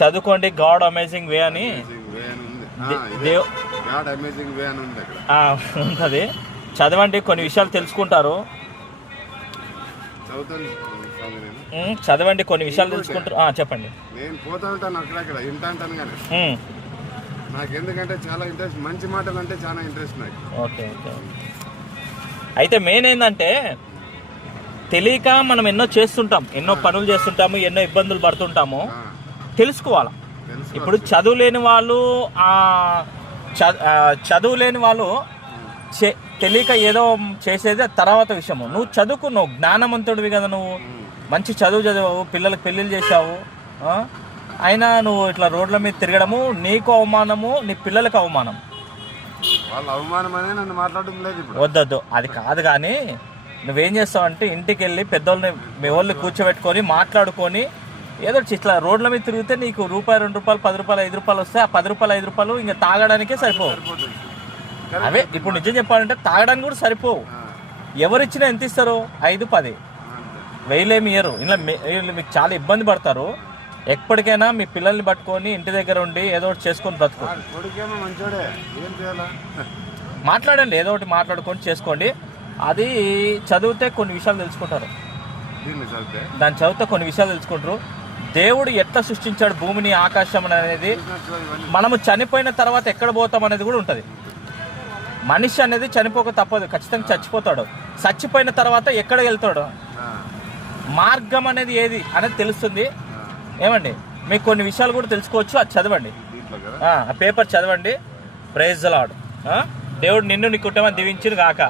చదువుకోండి God amazing వే అని ఉంటుంది. చదవండి, కొన్ని విషయాలు తెలుసుకుంటారు. చదవండి, కొన్ని విషయాలు తెలుసుకుంటారు. చెప్పండి. నేను పోతా ఉంటాను అక్కడక్కడ వింటాను కానీ నాకు ఎందుకంటే చాలా ఇంట్రెస్ట్, మంచి మాటలు అంటే చాలా ఇంట్రెస్ట్ నాకు. Okay okay. అయితే మెయిన్ ఏంటంటే తెలియక మనం ఎన్నో చేస్తుంటాం, ఎన్నో పనులు చేస్తుంటాము, ఎన్నో ఇబ్బందులు పడుతుంటాము. తెలుసుకోవాలి. ఇప్పుడు చదువు లేని వాళ్ళు తెలియక ఏదో చేసేది తర్వాత విషయము. నువ్వు చదువుకున్నావు, జ్ఞానవంతుడివి కదా, నువ్వు మంచి చదివావు, పిల్లలకు పెళ్ళిళ్ళు చేశావు, అయినా నువ్వు ఇట్లా రోడ్ల మీద తిరగడము నీకు అవమానము, నీ పిల్లలకు అవమానం. వద్దొద్దు, అది కాదు. కానీ నువ్వేం చేస్తావంటే ఇంటికి వెళ్ళి పెద్దోళ్ళని, మీ వాళ్ళని కూర్చోబెట్టుకొని మాట్లాడుకొని, ఏదో ఇట్లా రోడ్ల మీద తిరిగితే నీకు రూపాయి, 2 రూపాయలు, 10 రూపాయలు, 5 రూపాయలు వస్తాయి. ఆ 10 రూపాయలు, 5 రూపాయలు ఇంకా తాగడానికే సరిపోవు. అవే ఇప్పుడు నిజం చెప్పాలంటే తాగడానికి కూడా సరిపోవు. ఎవరిచ్చినా ఎంత ఇస్తారు? 5, 10, 1000 ఇయ్యరు. ఇలా మీకు చాలా ఇబ్బంది పడతారు. ఎప్పటికైనా మీ పిల్లల్ని పట్టుకొని ఇంటి దగ్గర ఉండి ఏదో ఒకటి చేసుకొని బ్రతుకు. మాట్లాడండి, ఏదో ఒకటి మాట్లాడుకొని చేసుకోండి. అది చదివితే కొన్ని విషయాలు తెలుసుకుంటారు. దాన్ని చదివితే కొన్ని విషయాలు తెలుసుకుంటారు. దేవుడు ఎట్లా సృష్టించాడు భూమిని, ఆకాశం అనేది, మనము చనిపోయిన తర్వాత ఎక్కడ పోతాం అనేది కూడా ఉంటుంది. మనిషి అనేది చనిపోక తప్పదు, ఖచ్చితంగా చచ్చిపోతాడు. చచ్చిపోయిన తర్వాత ఎక్కడ వెళ్తాడు, మార్గం అనేది ఏది అనేది తెలుస్తుంది. ఏమండి, మీకు కొన్ని విషయాలు కూడా తెలుసుకోవచ్చు. అది చదవండి, ఆ పేపర్ చదవండి. Praise the Lord. దేవుడు నిన్ను నీ కుటుంబాన్ని దీవించును గాక.